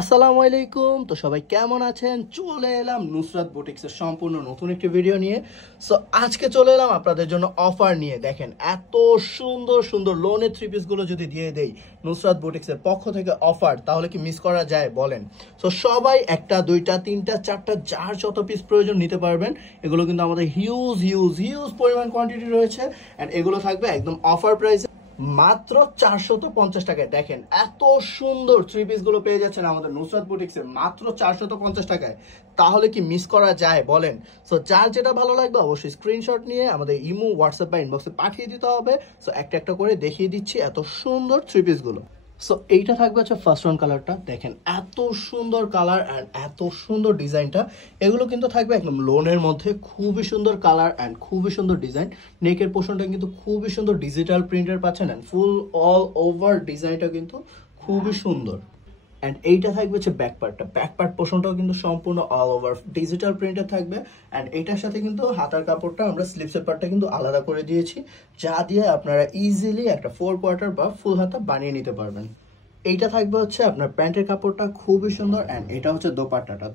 আসসালামু আলাইকুম। তো সবাই কেমন আছেন? চলে এলাম নুসরাত বুটিক্সের সম্পূর্ণ নতুন একটি ভিডিও নিয়ে। সো আজকে চলে এলাম আপনাদের জন্য অফার নিয়ে। দেখেন এত সুন্দর সুন্দর লোনের থ্রি পিসগুলো যদি দিয়ে দেই নুসরাত বুটিক্সের পক্ষ থেকে অফার, তাহলে কি মিস করা যায় বলেন? সো সবাই একটা দুইটা তিনটা চারটা যার যত পিস প্রয়োজন নিতে পারবেন। এগুলো কিন্তু আমাদের হিউজ হিউজ হিউজ পরিমাণ কোয়ান্টিটি রয়েছে অ্যান্ড এগুলো থাকবে একদম অফার প্রাইসে মাত্র 450 টাকায়। দেখেন এত সুন্দর থ্রি পিস গুলো পেয়ে যাচ্ছেন আমাদের নুসরাত বুটিক্সে মাত্র 450 টাকায়। তাহলে কি মিস করা যায় বলেন? সো যার যেটা ভালো লাগবে অবশ্যই স্ক্রিনশট নিয়ে আমাদের ইমো, হোয়াটসঅ্যাপ বা ইনবক্সে পাঠিয়ে দিতে হবে। সো একটা একটা করে দেখিয়ে দিচ্ছি এত সুন্দর থ্রি পিস গুলো। সো এইটা থাকবে হচ্ছে ফার্স্ট ওয়ান কালারটা। দেখেন এত সুন্দর কালার অ্যান্ড এত সুন্দর ডিজাইনটা। এগুলো কিন্তু থাকবে একদম লোনের মধ্যে, খুবই সুন্দর কালার অ্যান্ড খুবই সুন্দর ডিজাইন। নেকের পোর্শনটা কিন্তু খুবই সুন্দর ডিজিটাল প্রিন্টের পাচ্ছেন অ্যান্ড ফুল অল ওভার ডিজাইনটা কিন্তু খুবই সুন্দর। অ্যান্ড এইটা থাকবে হচ্ছে ব্যাক পার্ট পোর্শনটাও কিন্তু সম্পূর্ণ অল ওভার ডিজিটাল প্রিন্টের থাকবে। অ্যান্ড এইটার সাথে কিন্তু হাতার কাপড়টা আমরা স্লিপসের পার্টটা কিন্তু আলাদা করে দিয়েছি, যা দিয়ে আপনারা ইজিলি একটা 4 কোয়ার্টার বা ফুল হাতা বানিয়ে নিতে পারবেন। এইটা থাকবে হচ্ছে আপনার প্যান্টের কাপড়টা খুবই সুন্দর অ্যান্ড এটা হচ্ছে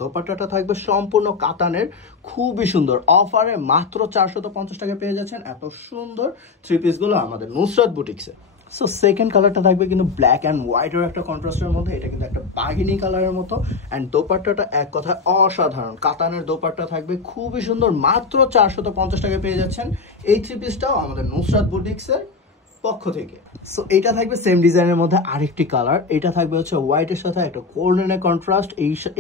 দোপাট্টাটা থাকবে সম্পূর্ণ কাতানের, খুবই সুন্দর। অফারে মাত্র 450 টাকা পেয়ে যাচ্ছেন এত সুন্দর থ্রি পিসগুলো আমাদের নুসরাত বুটিক্সে। সো সেকেন্ড কালারটা থাকবে কিন্তু ব্ল্যাক অ্যান্ড হোয়াইটের একটা কন্ট্রাস্টের মধ্যে। এটা কিন্তু একটা বাঘিনী কালারের মতো অ্যান্ড দোপাট্টাটা এক কথায় অসাধারণ। কাতানের দোপাট্টা থাকবে খুবই সুন্দর, মাত্র 450 টাকা পেয়ে যাচ্ছেন এই থ্রি পিসটাও আমাদের নুসরাত বুটিক্সের পক্ষ থেকে। সো এটা থাকবে সেম ডিজাইনের মধ্যে আরেকটি কালার। এটা থাকবে হচ্ছে হোয়াইটের সাথে একটা গোল্ডেনের কন্ট্রাস্ট।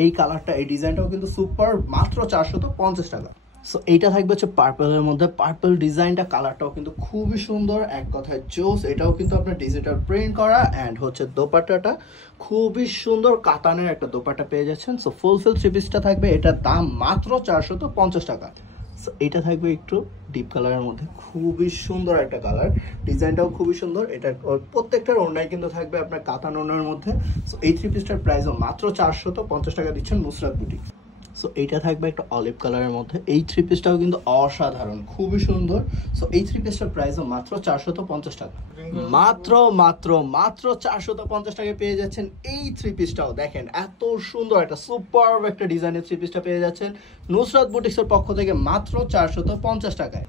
এই কালারটা, এই ডিজাইনটাও কিন্তু সুপার, মাত্র 450 টাকা। সো এইটা থাকবে হচ্ছে পার্পলের মধ্যে। পার্পল ডিজাইনটা, কালারটাও কিন্তু খুবই সুন্দর, এক কথায় জোস। এটাও কিন্তু আপনার ডিজিটাল প্রিন্ট করা অ্যান্ড হচ্ছে দোপাট্টাটা খুবই সুন্দর, কাতানের একটা দোপাট্টা পেয়ে যাচ্ছেন। সো ফুলফিল থ্রি পিসটা থাকবে, এটার দাম মাত্র 450 টাকা। এটা থাকবে একটু ডিপ কালারের মধ্যে, খুবই সুন্দর একটা কালার, ডিজাইনটাও খুবই সুন্দর। এটা প্রত্যেকটার ওড়নায় কিন্তু থাকবে আপনার কাতান ওড়নার মধ্যে। সো এই থ্রি পিসটার প্রাইসও মাত্র 450 টাকা দিচ্ছেন নুসরাত বুটিক। সো এইটা থাকবে একটা অলিভ কালারের মধ্যে। এই থ্রি পিসটাও কিন্তু অসাধারণ, খুবই সুন্দর। সো এই থ্রি পিসটার প্রাইসও মাত্র 450 টাকা। মাত্র মাত্র মাত্র 450 টাকায় পেয়ে যাচ্ছেন এই থ্রি পিসটাও। দেখেন এত সুন্দর একটা সুপার একটা ডিজাইনের থ্রি পিসটা পেয়ে যাচ্ছেন নুসরাত বুটিক্সের পক্ষ থেকে মাত্র 450 টাকায়।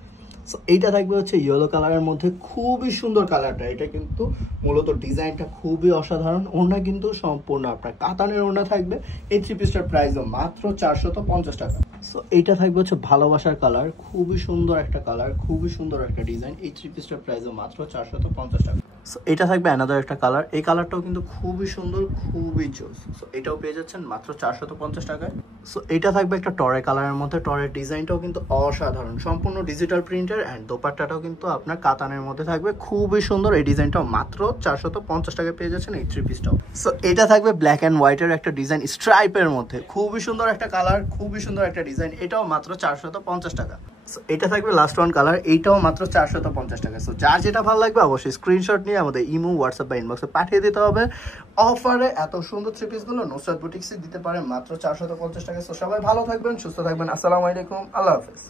সো এইটা থাকবে হচ্ছে ইয়েলো কালারের মধ্যে, খুবই সুন্দর কালারটা। এটা কিন্তু মূলত ডিজাইনটা খুবই অসাধারণ। ওড়না কিন্তু সম্পূর্ণ আপনার কাতানের ওড়না থাকবে। এই থ্রি পিসটার প্রাইসও মাত্র 450 টাকা। সো এইটা থাকবে হচ্ছে ভালোবাসার কালার, খুবই সুন্দর একটা কালার, খুবই সুন্দর একটা ডিজাইন। এই থ্রি পিসটার প্রাইসও মাত্র 450 টাকা। সো এটা থাকবে অ্যানাদার একটা কালার। এই কালারটাও কিন্তু খুবই সুন্দর, খুবই জোস। সো এটাও পেয়ে যাচ্ছেন মাত্র 450 টাকায়। সো এটা থাকবে একটা টরে কালারের মধ্যে। টরের ডিজাইনটাও কিন্তু অসাধারণ, সম্পূর্ণ ডিজিটাল প্রিন্টার অ্যান্ড দোপাট্টাটাও কিন্তু আপনার কাতানের মধ্যে থাকবে, খুবই সুন্দর। এই ডিজাইনটাও মাত্র 450 টাকায় পেয়ে যাচ্ছেন এই থ্রি পিসটাও। সো এটা থাকবে ব্ল্যাক অ্যান্ড হোয়াইটের একটা ডিজাইন স্ট্রাইপের মধ্যে, খুবই সুন্দর একটা কালার, খুবই সুন্দর একটা ডিজাইন। এটাও মাত্র 450 টাকা। এটা থাকবে লাস্ট ওয়ান কালার, এইটাও মাত্র 450 টাকা। সো যার যেটা ভালো লাগবে অবশ্যই স্ক্রিনশট নিয়ে আমাদের ইমো, হোয়াটসঅ্যাপ বা ইনবক্সে পাঠিয়ে দিতে হবে। অফারে এত সুন্দর থ্রি পিসগুলো নুসরাত বুটিক্সে দিতে পারে মাত্র 450 টাকা। সো সবাই ভালো থাকবেন, সুস্থ থাকবেন। আসসালামু আলাইকুম, আল্লাহ হাফেজ।